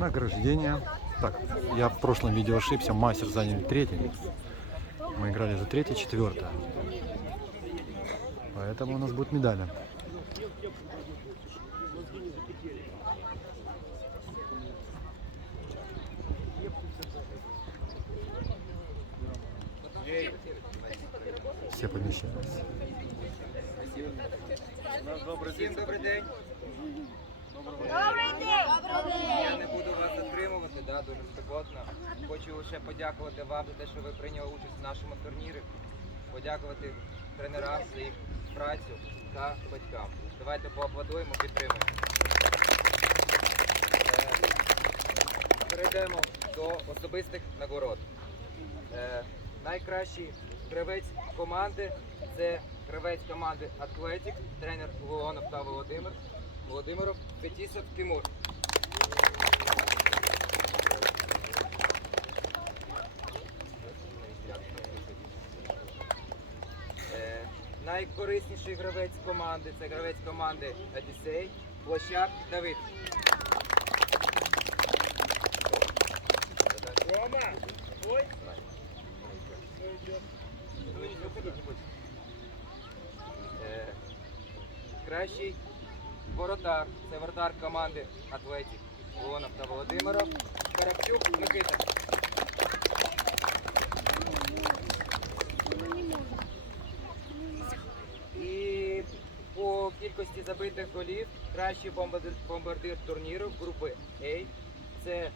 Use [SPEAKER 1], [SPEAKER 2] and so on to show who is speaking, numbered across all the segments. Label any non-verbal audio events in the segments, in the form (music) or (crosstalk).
[SPEAKER 1] Награждение. Так, я в прошлом видео ошибся, мастер заняли третий. Мы играли за третье, четвертое. Поэтому у нас будет медали. Все помещались.
[SPEAKER 2] Всім добрий день.
[SPEAKER 3] Добрий день!
[SPEAKER 2] Я не буду вас затримувати, да, дуже спекотно. Хочу лише подякувати вам за те, що ви прийняли участь в нашому турнірі. Подякувати тренерам за їх працю та батькам. Давайте поаплодуємо, підтримуємо. Е, Перейдемо до особистих нагород. Е, Найкращий гравець команди це гравець команди Атлетік, тренер Леонов та Володимир. Володимиров Фетісов Тимур. Е, Найкорисніший гравець команди це гравець команди Одіссей, Площак Давид.
[SPEAKER 4] Рома, ой,
[SPEAKER 2] Е, Кращий воротар. Це воротар команди Атлетік Леонов та Володимиров. Карапчук Микита. І по кількості забитих голів кращий бомбардир турніру групи А. Це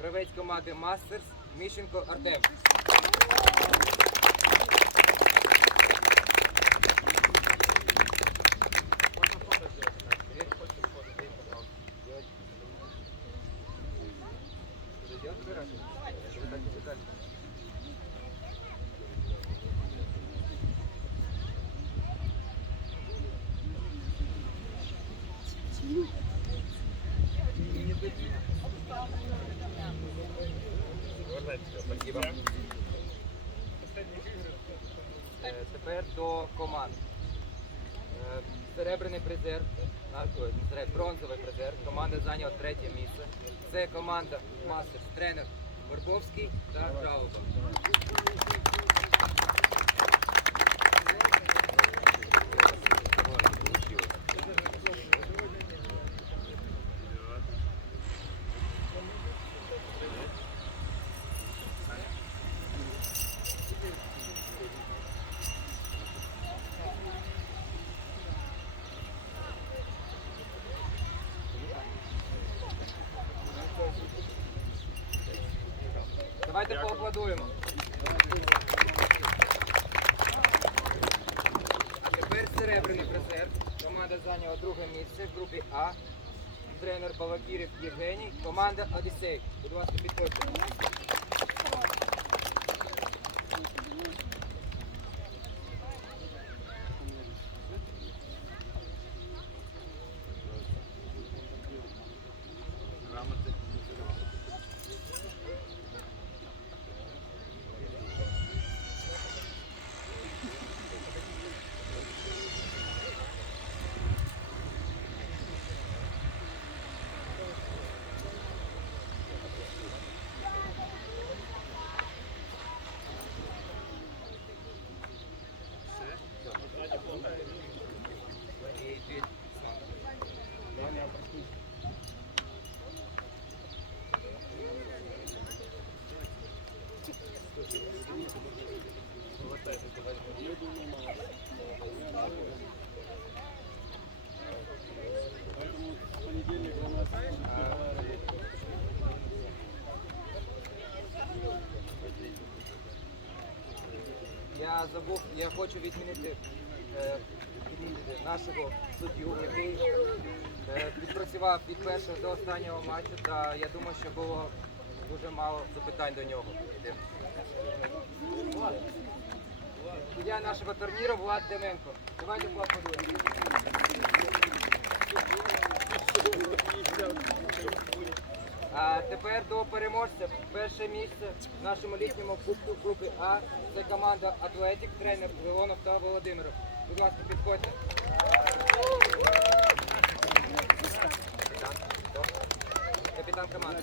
[SPEAKER 2] гравець команди Мастерс Міщенко Артем. Спасибо. Е, Тепер до команд. Е, Серебряний призер, бронзовий призер. Команда зайняла третє місце. Це команда Мастерс, тренер Борбовський та Жалоба. Давайте поаплодуємо. Тепер серебряний призер. Команда зайняла друге місце в групі А. Тренер Балакірів Євгеній. Команда Одіссей. Будь ласка, підходьте. Я забув, я хочу відмінити е, нашого суддю, який е, відпрацював від першого до останнього матчу, та я думаю, що було дуже мало запитань до нього. Суддя нашого турніру Влад Деменко. Давайте поаплодуємо. А тепер до переможця. Перше місце в нашому літньому кубку групи А. Це команда Атлетік, тренер Леонов та Володимиров. Будь ласка, підходьте. Капітан команди.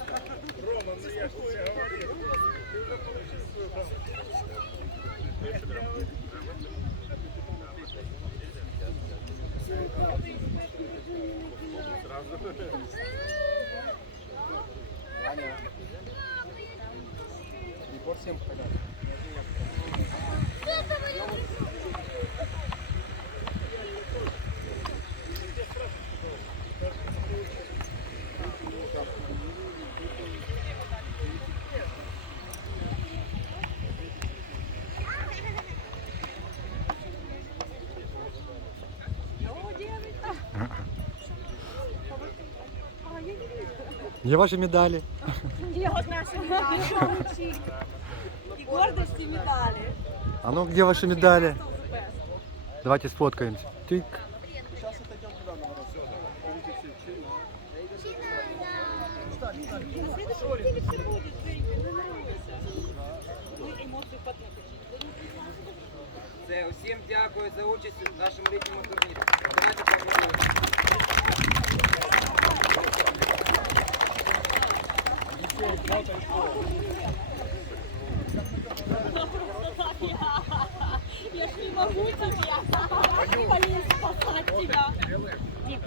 [SPEAKER 1] Где ваши медали?
[SPEAKER 3] Вот наши медали. И (laughs) гордость, и медали.
[SPEAKER 1] А ну где ваши медали? Давайте сфоткаемся. Тык.
[SPEAKER 3] На следующей неделе все будет, Женька, не нравится. Мы эмоции поднятые.
[SPEAKER 2] Це усім дякую за участь у нашому літньому турнірі. Давайте поаплодуємо.
[SPEAKER 3] могу тебя. Конечно, спасать тебя.